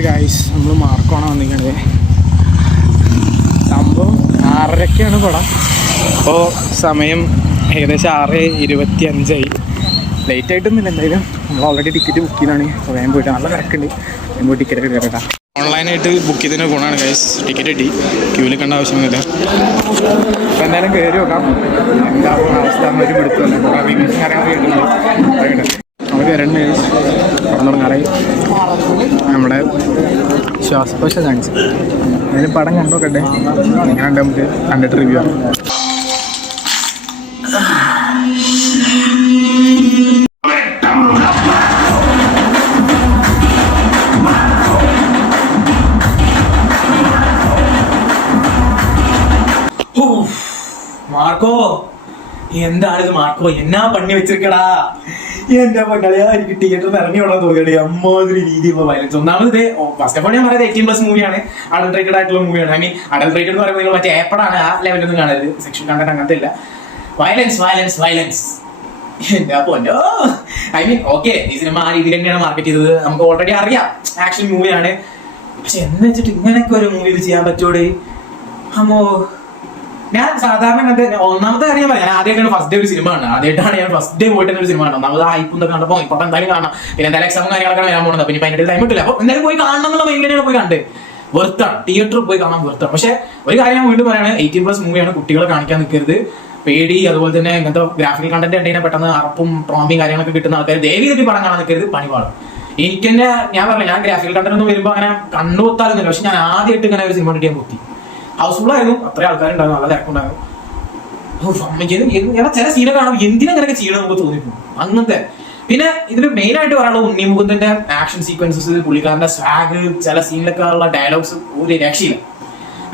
Guys നമ്മൾ മാർക്കോണ വന്നിരിക്കണത്. സംഭവം 6:30ക്കാണ് പടം. അപ്പോൾ സമയം ഏകദേശം 6:25. ലേറ്റ് ആയിട്ടൊന്നുമില്ല. എന്തായാലും നമ്മൾ ഓൾറെഡി ടിക്കറ്റ് ബുക്ക് ചെയ്താണ്. അപ്പോൾ വേഗം പോയിട്ട് നല്ല തിരക്കുണ്ട്. വേഗം പോയി ടിക്കറ്റ് ഒക്കെ കയറട്ടാ. ഓൺലൈനായിട്ട് ബുക്ക് ചെയ്തതിൻ്റെ ഗുണമാണ് ഗൈസ്. ടിക്കറ്റ് കിട്ടി, ക്യൂവിൽ കണ്ട ആവശ്യമൊന്നുമില്ല. അപ്പോൾ എന്തായാലും കയറി നോക്കാം. എന്താ അവസ്ഥ എന്നൊരു പിടുത്തമല്ല. റിവ്യൂസും കാര്യങ്ങളൊക്കെ കേട്ടിട്ടുണ്ട്. നമുക്ക് വരണ്ട ഗൈസ്. പടം തുടങ്ങാറായി. നമ്മുടെ ശ്വാസകോശ കാണിച്ചു. അതിന് പടം കണ്ടോക്കട്ടെ. എങ്ങനെയുണ്ട് നമുക്ക് കണ്ടിട്ട് റിവ്യൂ ആണ്. മാർക്കോ, എന്താണിത് മാർക്കോ? എന്നാ പണി വെച്ചിരിക്കടാ എന്റെ പങ്കാളിയാ. എനിക്ക് തിയേറ്ററിൽ ഇറങ്ങി വിടാൻ തോന്നിയത് അമ്മാതിരി രീതിയിലുള്ള വയലൻസ്. ഒന്നാമത് ഫസ്റ്റ് ഓഫ് ഓൾ ഞാൻ പറയുന്നത് 18+ മൂവിയാണ്, അഡൾട്രേറ്റഡ് ആയിട്ടുള്ള മൂവിയാണ്. ഐ മീൻ അഡൾട്രേറ്റഡ് എന്ന് പറയുമ്പോൾ നിങ്ങൾ മറ്റേ ഏപ്പടാണ്, ആ ലെവലൊന്നും കാണരുത്. സെക്ഷൻ കണ്ടന്റ് അങ്ങനത്തെ ഇല്ല. വയലൻസ് വയലൻസ് വയലൻസ് എന്താ പൊന്നോ. ഐ മീൻ ഓക്കെ, ഈ സിനിമ ആ രീതിയിൽ തന്നെയാണ് മാർക്കറ്റ് ചെയ്തത്. നമുക്ക് ഓൾറെഡി അറിയാം ആക്ഷൻ മൂവിയാണ്. പക്ഷെ എന്ന് വെച്ചിട്ട് ഇങ്ങനെയൊക്കെ ഒരു മൂവിയിൽ ചെയ്യാൻ പറ്റൂടെ? അമ്മോ, ഞാൻ സാധാരണ കണ്ട് ഒന്നാമത്തെ കാര്യം പറയാം, ഞാൻ ആദ്യമായിട്ടാണ് ഫസ്റ്റ് ഡേ ഒരു സിനിമ കാണുന്നത്. ആദ്യമായിട്ടാണ് ഞാൻ ഫസ്റ്റ് ഡേ പോയിട്ട് ഒരു സിനിമ കാണുന്നത്. ഒന്നാമത് ഹൈപ്പൊക്കെ കണ്ടപ്പോൾ ഇപ്പോൾ എന്തായാലും കാണാം. പിന്നെ എന്തായാലും എക്സാമും കാര്യങ്ങളൊക്കെ വരാൻ പോകുന്നത്. പിന്നെ അതിന്റെ ടൈം കിട്ടില്ല. അപ്പോൾ എന്തായാലും പോയി കാണണം എന്നുള്ള മെയിൻ പോയി കണ്ട് വെറുത്താണ്. തിയേറ്ററിൽ പോയി കാണാൻ വെറുത്താണ്. പക്ഷെ ഒരു കാര്യം ഞാൻ വീണ്ടും പറയാണ്, 18+ മൂവിയാണ്. കുട്ടികളെ കാണിക്കാൻ നിൽക്കരുത്. പേടി അതുപോലെ തന്നെ ഇങ്ങനത്തെ ഗ്രാഫിക്കൽ കണ്ടന്റ് ഉണ്ടെങ്കിൽ പെട്ടെന്ന് അറപ്പും ട്രോമ്പിയും കാര്യങ്ങളൊക്കെ കിട്ടുന്ന ആൾക്കാർ ദയവ് ചെയ്തിട്ട് പടം കാണാൻ നിൽക്കരുത്. പണിപാടും. എനിക്ക് തന്നെ ഞാൻ പറഞ്ഞില്ല, ഞാൻ ഗ്രാഫിക്കൽ കണ്ടന്റ് ഒന്നും വരുമ്പോൾ അങ്ങനെ കണ്ടുകൊത്താലൊന്നുമില്ല. പക്ഷെ ഞാൻ ആദ്യമായിട്ട് ഇങ്ങനെ ഒരു സിനിമ കിട്ടിയാൽ കുത്തി. ഹൗസ്ഫുൾ ആയിരുന്നു, അത്രയും ആൾക്കാരുണ്ടായിരുന്നു, നല്ല തിരക്കുണ്ടായിരുന്നു. ചില സീനൊക്കെ കാണുമ്പോൾ എന്തിനങ്ങനെയൊക്കെ ചെയ്യണം നമുക്ക് തോന്നിപ്പോകും അങ്ങനത്തെ. പിന്നെ ഇതിൽ മെയിൻ ആയിട്ട് പറയാനുള്ളത് ഉണ്ണി മുകുന്ദന്റെ ആക്ഷൻ സീക്വൻസസ്, പുള്ളിക്കാരന്റെ സ്വാഗ്, ചില സീനിലൊക്കെ ഉള്ള ഡയലോഗ്സ് ഒരു രക്ഷയില്ല.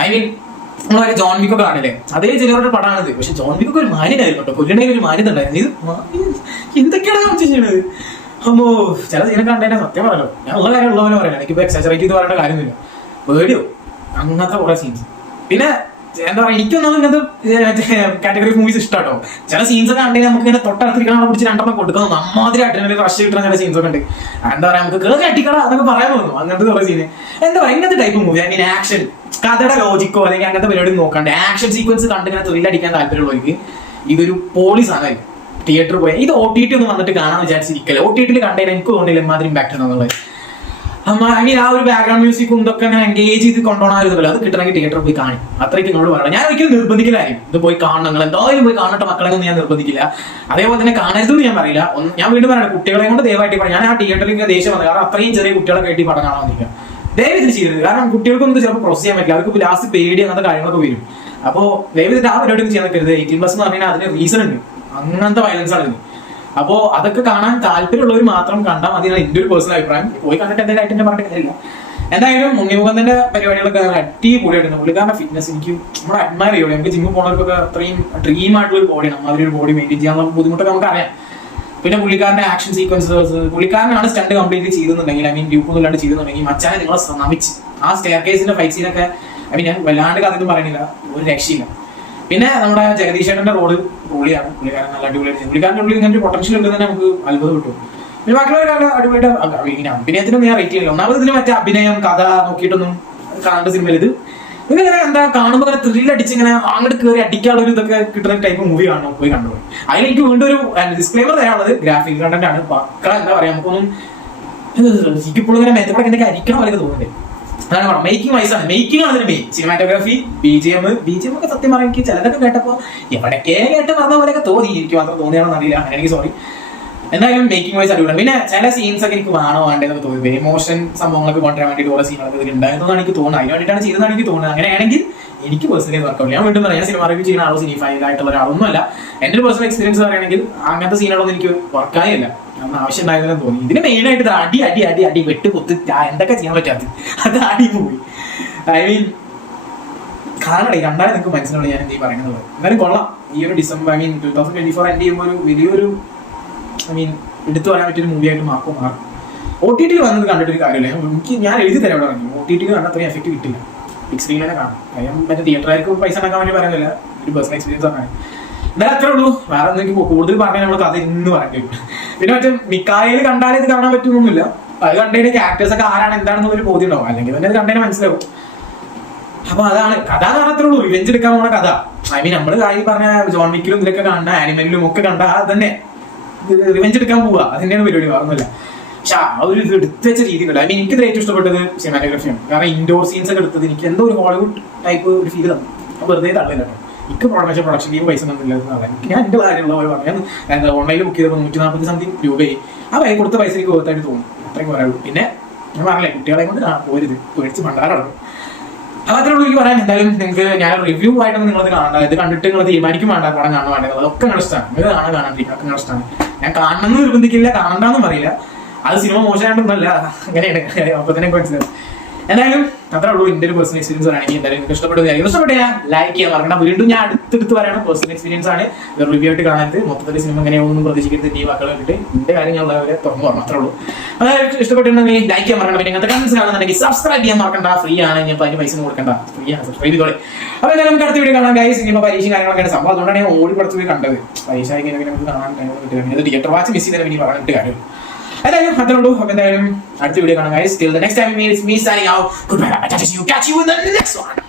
ഐ മീൻ നമ്മളൊരു ജോൺ വിക്ക് ഒക്കെ കാണില്ലേ, അതേ ചിലവരുടെ പടമാണിത്. പക്ഷെ ജോൺ വിക്ക് ഒക്കെ ഒരു മാന്യനായിരുന്നു കേട്ടോ. കൊല്ലണയിൽ ഒരു മാന്യത ഉണ്ടായിരുന്നു. ഇത് എന്തൊക്കെയാണ് കാണിച്ചു ചെയ്യണത്? അമ്മോ, ചില സീനൊക്കെ കണ്ടതിനെ സത്യം പറയല്ലോ, ഞാൻ ഉള്ള കാര്യം ഉള്ള പോലെ പറയാം. എനിക്കിപ്പോ എക്സാജറേറ്റ് ചെയ്ത് പറയേണ്ട കാര്യമൊന്നുമില്ല. പേടിയോ അങ്ങനത്തെ കുറെ സീൻസ്. പിന്നെ എന്താ പറയുക, എനിക്കൊന്നും ഇങ്ങനത്തെ കാറ്റഗറി മൂവീസ് ഇഷ്ടമാട്ടോ. ചില സീൻസ് ഒക്കെ കണ്ടെങ്കിൽ നമുക്ക് ഇങ്ങനെ തൊട്ടടുത്തിരിക്കണം പിടിച്ച് 2 കൊടുക്കണം. അമ്മാതിരി അഡ്രിനലിൻ റഷ് കിട്ടുന്ന ചില സീൻസ് ഒക്കെ ഉണ്ട്. എന്താ പറയാ, നമുക്ക് കേറി അടിക്കട അതൊക്കെ പറയാൻ തോന്നുന്നു. അങ്ങനത്തെ കുറെ സീന് എന്താ പറയുക, ഇങ്ങനത്തെ type movie. I mean action, കഥയുടെ ലോജിക്കോ അല്ലെങ്കിൽ അങ്ങനത്തെ പരിപാടി നോക്കാണ്ട് ആക്ഷൻ സീക്വൻസ് കണ്ട് ഇങ്ങനെ ത്രില്ലടിക്കാൻ താല്പര്യമുള്ളവർക്ക് ഇതൊരു പോളി സാധനമായിരിക്കും. തിയേറ്ററിൽ പോയി ഇത് OTT ഒന്നും വന്നിട്ട് കാണാൻ വിചാരിച്ചിരിക്കല്ലേ. OTT കണ്ടതിന് എനിക്ക് തോന്നിയില്ല എന്മാതിരി ഇമ്പാക്ട് ഉണ്ടെന്നുള്ളത്. ഐ മീൻ ആ ഒരു ബാക്ക്ഗ്രൗണ്ട് മ്യൂസിക്കും ഇതൊക്കെ അങ്ങനെ എൻഗേജ് ചെയ്ത് കൊണ്ടുപോകണമായിരുന്നല്ലോ. അത് കിട്ടണമെങ്കിൽ തിയേറ്ററിൽ പോയി കാണും. അത്രയ്ക്ക് എന്നോട് പറയണം. ഞാൻ ഒരിക്കലും നിർബന്ധിക്കലായിരിക്കും ഇത് പോയി കാണണം, നിങ്ങൾ എന്തായാലും പോയി കാണട്ടെ മക്കളെ ഒന്നും ഞാൻ നിർബന്ധിക്കില്ല. അതേപോലെ തന്നെ കാണരുതെന്ന് ഞാൻ പറയില്ല. ഞാൻ വീണ്ടും പറയണം, കുട്ടികളെ കൊണ്ട് ദയവായിട്ട് പറയാം. ഞാൻ ആ തിയേറ്ററിൽ ദേഷ്യം വന്നത് കാരണം അത്രയും ചെറിയ കുട്ടികളെ കേട്ടി പടം കാണാൻ വന്നില്ല. ദയവ് ഇത് ചെയ്യരുത്. കാരണം കുട്ടികൾക്കൊന്നും ചിലപ്പോൾ പ്രോസസ് ചെയ്യാൻ പറ്റില്ല. അവർക്ക് ലാസ്റ്റ് പേടി അങ്ങനത്തെ കാര്യങ്ങളൊക്കെ വരും. അപ്പോൾ ദയവ് ചെയ്തിട്ട് ആ പരിപാടി ഒന്നും ചെയ്യാൻ നിൽക്കരുത്. 18+ എന്ന് പറഞ്ഞാൽ അതിന് റീസൺ ഉണ്ട്. അങ്ങനത്തെ വയലൻസ് ആണ് ഇത്. അപ്പോ അതൊക്കെ കാണാൻ താല്പര്യമുള്ളവർ മാത്രം കണ്ടാൽ മതി. എന്റെ ഒരു പേഴ്സണൽ അഭിപ്രായം. പോയി കണ്ടിട്ട് എന്തെങ്കിലും ആയിട്ട് പറഞ്ഞിട്ട് കാര്യമില്ല. എന്തായാലും ഉണ്ണി മുകുന്ദന്റെ പരിപാടികളൊക്കെ അടിപൊളിയായിട്ടുണ്ട്. പുള്ളിക്കാരുടെ ഫിറ്റ്നസ് എനിക്ക് നമ്മുടെ അഡ്മയർ ചെയ്യുള്ളൂ. നമുക്ക് ജിമ്മിൽ പോകുന്നവർക്കൊക്കെ അത്രയും ഡ്രീം ആയിട്ടുള്ള ഒരു ബോഡിയാണ്. അവരൊരു ബോഡി മെയിൻറ്റെയിൻ ചെയ്യാനുള്ള ബുദ്ധിമുട്ടൊക്കെ നമുക്ക് അറിയാം. പിന്നെ പുള്ളിക്കാരന്റെ ആക്ഷൻ സീക്വൻസസ്, പുള്ളിക്കാരനാണ് സ്റ്റണ്ട് കംപ്ലീറ്റ് ചെയ്തെന്നുണ്ടെങ്കിൽ, ഐ മീൻ ഡ്യൂപ്പൊന്നും ഇല്ലാണ്ട് ചെയ്തെന്നുണ്ടെങ്കിൽ മച്ചാനെ നിങ്ങളെ ശ്രമിച്ച് ആ സ്റ്റെയർ കേസിന്റെ ഫൈറ്റ് സീനൊക്കെ ഐ മീൻ ഞാൻ വല്ലാണ്ട് കഥയൊന്നും പറയുന്നില്ല, ഒരു രക്ഷയില്ല. പിന്നെ നമ്മുടെ ജഗദീഷ് ചേട്ടന്റെ റോള് പൊളിയാണ്. പുള്ളിക്കാരൻ നല്ല അടിപൊളിയായിട്ട് ചെയ്യും. പുള്ളിക്കാരൻ്റെ ഉള്ളിൽ ഇങ്ങനെ പൊട്ടൻഷ്യൽ ഉണ്ടെന്ന് തന്നെ നമുക്ക് അത്ഭുതം കിട്ടും. പിന്നെ ബാക്കിയുള്ളവരെ അടിപൊളിയായിട്ട് അഭിനയത്തിനും ഞാൻ റേറ്റ് ചെയ്യില്ല. ഒന്നാമത് ഇതിന് മറ്റേ അഭിനയം കഥ നോക്കിയിട്ടൊന്നും കാണേണ്ട സിനിമയിൽ ഇത് ഇങ്ങനെ എന്താ കാണുമ്പോൾ ഇങ്ങനെ ത്രില്ലടിച്ച് ഇങ്ങനെ അങ്ങോട്ട് കയറി അടിക്കാനുള്ള ഒരു ഇതൊക്കെ കിട്ടുന്ന ടൈപ്പ് മൂവി കാണണം. പോയി കണ്ടുപോയി. അതിലെനിക്ക് വീണ്ടും ഒരു ഡിസ്ക്ലെയിമർ തരാനുള്ളത്, ഗ്രാഫിക് കണ്ടന്റ് ആണ്. പക്ക എന്താ പറയാ, നമുക്കൊന്നും എനിക്കിപ്പോഴും ഇങ്ങനെ മെത്തപ്പെടെ എന്തൊക്കെ അരിക്കണ പോലെയൊക്കെ തോന്നുന്നുണ്ട്. അതാണ് പറഞ്ഞത്, മേക്കിംഗ് വൈസ് ആണ്. മേക്കിംഗ് ആണ് അതിന് മെയിൻ. സിനിമാറ്റോഗ്രാഫി, BGM ഒക്കെ സത്യം പറയാൻ എനിക്ക് ചിലതൊക്കെ കേട്ടപ്പോൾ എവിടൊക്കെ കേട്ട് പറഞ്ഞ പോലെയൊക്കെ തോന്നി. എനിക്ക് മാത്രം തോന്നിയാണെന്ന് അറിയില്ല, അങ്ങനെ എനിക്ക് സോറി. എന്തായാലും മേക്കിംഗ് വൈസ് അടിപൊളിയാണ്. പിന്നെ ചില സീൻസ് ഒക്കെ എനിക്ക് വേണോ വേണ്ടതെന്നൊക്കെ തോന്നി. എമോഷൻ സംഭവങ്ങളൊക്കെ കൊണ്ടുവരാൻ വേണ്ടിയിട്ട് ഓരോ സീനുകളൊക്കെ ഇതിൽ ഉണ്ടായിരുന്നതാണ് എനിക്ക് തോന്നുന്നത്. അതിന് വേണ്ടിയിട്ടാണ് ചെയ്തതാണ് എനിക്ക് തോന്നുന്നത്. അങ്ങനെയാണെങ്കിൽ എനിക്ക് പേഴ്സണലി വർക്കൗട്ട്. ഞാൻ വീണ്ടും പറയാം, ഞാൻ സിനിമ റിവ്യൂ ചെയ്യുന്ന ആളോ സിനിഫൈഡ് ആയിട്ടുള്ള ഒരാളൊന്നുമല്ല. എൻ്റെ ഒരു പേഴ്സണൽ എക്സ്പീരിയൻസ് പറയുകയാണെങ്കിൽ അങ്ങനത്തെ സീനുകളൊന്നും എനിക്ക് വർക്കായില്ല. ആവശ്യം ഉണ്ടായിരുന്നെന്ന് തോന്നി. ഇതിന് മെയിനായിട്ട് അടി അടി അടി അടി വെട്ട് കുത്ത് എന്തൊക്കെ ചെയ്യാൻ പറ്റാത്ത അത് അടി പോയി. ഐ മീൻ കാരണം കണ്ടാലും നിങ്ങൾക്ക് മനസ്സിലാവുള്ളൂ ഞാൻ എന്തെങ്കിലും പറയുന്നത്. എന്നാലും കൊള്ളാം. ഈ ഒരു ഡിസംബർ ഐ മീൻ 2024 എൻഡ് ചെയ്യുമ്പോൾ ഒരു വലിയൊരു ഐ മീൻ എടുത്തു പറയാൻ പറ്റിയൊരു മൂവിയായിട്ട് മാറും. OTT വന്നത് കണ്ടിട്ടൊരു കാര്യമില്ല. ഞാൻ എഴുതി തരാം. ഇവിടെ പറഞ്ഞു OTT കണ്ട അത്രയും എഫക്റ്റ് കിട്ടില്ല. ബിഗ് സ്ക്രീനിൽ തന്നെ കാണാം. കാര്യം മറ്റേ തിയേറ്ററുകാർക്ക് പൈസ ഉണ്ടാക്കാൻ വേണ്ടി പറയുന്നില്ല, ഒരു പേഴ്സണൽ എക്സ്പീരിയൻസ് ആണ്. എന്നാലും അത്രേ ഉള്ളൂ. വേറെ എന്തെങ്കിലും കൂടുതൽ പറഞ്ഞാൽ നമ്മൾ കഥ ഇന്ന് പറയേണ്ടി വരും. പിന്നെ മറ്റേ മിക്കായിൽ കണ്ടാലേ ഇത് കാണാൻ പറ്റുമൊന്നുമില്ല. അത് കണ്ടതിന് ക്യാരക്ടേഴ്സ് ഒക്കെ ആരാണ് എന്താണെന്ന് ഒരു ബോധ്യം ഉണ്ടാവും, അല്ലെങ്കിൽ തന്നെ അത് കണ്ടതിന് മനസ്സിലാവും. അപ്പൊ അതാണ് കഥ കാണത്തുള്ളൂ, റിവെഞ്ച് എടുക്കാൻ പോണ കഥ. ഐ മീൻ നമ്മള് കാര്യം പറഞ്ഞ ജോൺ വിക്കിലും ഇതിലൊക്കെ കണ്ട ആനിമലിലും ഒക്കെ കണ്ട അത് തന്നെ റിവെഞ്ച് എടുക്കാൻ പോവുക, അതിന്റെയാണ് പരിപാടി, വേറൊന്നുമില്ല. പക്ഷെ ആ ഒരു ഇത് എടുത്ത് വെച്ച രീതികളുണ്ട്. ഐ മീൻ എനിക്കിത് ഏറ്റവും ഇഷ്ടപ്പെട്ടത് സിനിമാറ്റോഗ്രഫിയാണ്. കാരണം ഇൻഡോർ സീൻസ് ഒക്കെ എടുത്തത് എനിക്ക് എന്തോ ഒരു ഹോളിവുഡ് ടൈപ്പ് ഒരു ഫീൽ തന്നു. വെറുതെ തള്ളില്ല. എനിക്ക് പ്രൊഡക്ഷൻ ടീം പൈസ തന്നില്ല. ഞാൻ എന്റെ കാര്യമുള്ള പോലെ പറഞ്ഞു, എന്താ ഓൺലൈനിൽ ബുക്ക് ചെയ്തപ്പോൾ 140 സംതിങ് രൂപയായി. ആ കൊടുത്ത പൈസ എനിക്ക് വേർത്തായിട്ട് തോന്നും, അത്രയും പറയാനുള്ളൂ. പിന്നെ ഞാൻ പറഞ്ഞില്ലേ, കുട്ടികളെ കൊണ്ട് പോരുത്, പേടിച്ച് പണ്ടാറടക്കും. അത്രേ ഉള്ളൂ എനിക്ക് പറയാൻ. എന്തായാലും നിങ്ങൾക്ക് ഞാൻ റിവ്യൂ ആയിട്ടൊന്നും നിങ്ങളത് കാണണ്ട, ഇത് കണ്ടിട്ട് നിങ്ങൾ തീരുമാനിക്കും വേണ്ട പടം കാണാൻ വേണ്ടത്. അതൊക്കെ നിങ്ങൾ ഇഷ്ടമാണ്, നിങ്ങൾ കാണാണ്ടിരിക്കും, ഒക്കെ നിങ്ങൾ ഇഷ്ടമാണ്. ഞാൻ കാണണമെന്ന് നിർബന്ധിക്കില്ല, കാണണ്ടെന്നും പറയില്ല. അത് സിനിമ മോശമായിട്ടൊന്നുമല്ല, അങ്ങനെയാണ് അപ്പൊ തന്നെ മനസ്സിലാവും. എന്തായാലും അത്രേ ഉള്ളൂ എന്റെ ഒരു പേഴ്സണൽ എക്സ്പീരിയൻസ് പറയുകയാണെങ്കിൽ. എന്തായാലും നിങ്ങൾക്ക് ഇഷ്ടപ്പെട്ടാൽ ലൈക്ക് ചെയ്യാൻ മറക്കണം. വീണ്ടും ഞാൻ അടുത്തെടുത്ത് പറയണം, പേഴ്സണൽ എക്സ്പീരിയൻസ് ആണ്, റിവ്യൂ ആയിട്ട് കാണരുത്. മൊത്തത്തിൽ സിനിമ എങ്ങനെയാണെന്നും പ്രതീക്ഷിക്കരുത്. ഈ വാക്കുകൾ കിട്ടി എന്റെ കാര്യം ഞാൻ ഉള്ളവരെ തുറന്നു പറഞ്ഞു, അത്രേ ഉള്ളൂ. അതായത് ഇഷ്ടപ്പെട്ടിട്ടുണ്ടെങ്കിൽ ലൈക്ക് ചെയ്യാൻ മറക്കണം. പിന്നെ ഇങ്ങനത്തെ കമന്റ്സ് കാണുന്നുണ്ടെങ്കിൽ സബ്സ്ക്രൈബ് ചെയ്യാൻ മറക്കണ്ട. ഫ്രീ ആണ്, ഞാൻ അതിന് പൈസ കൊടുക്കണ്ട, ഫ്രീ ആണ്, സബ്സ്ക്രൈബ് ചെയ്തോളെ. അപ്പൊ എന്തായാലും നമുക്ക് അടുത്ത വീഡിയോ കാണാം ഗൈസ്. ഇനിയിപ്പോൾ പരീക്ഷ കാര്യങ്ങളൊക്കെ സംഭവം, അതുകൊണ്ടാണ് ഞാൻ ഓടി കുറച്ച് പോയി കണ്ടത്. പരീക്ഷ ഇങ്ങനെ നമുക്ക് കാണാൻ കിട്ടില്ല. പിന്നെ തിയേറ്റർ വാച്ച് മിസ് ചെയ്താൽ ഇനി പറഞ്ഞിട്ട് കാര്യം. എന്തായാലും അത്രേ ഉള്ളൂ. അപ്പൊ എന്തായാലും അടുത്ത വീഡിയോ കാണാം guys. Till the next time, it's me signing out. Goodbye. Catch you in the next one.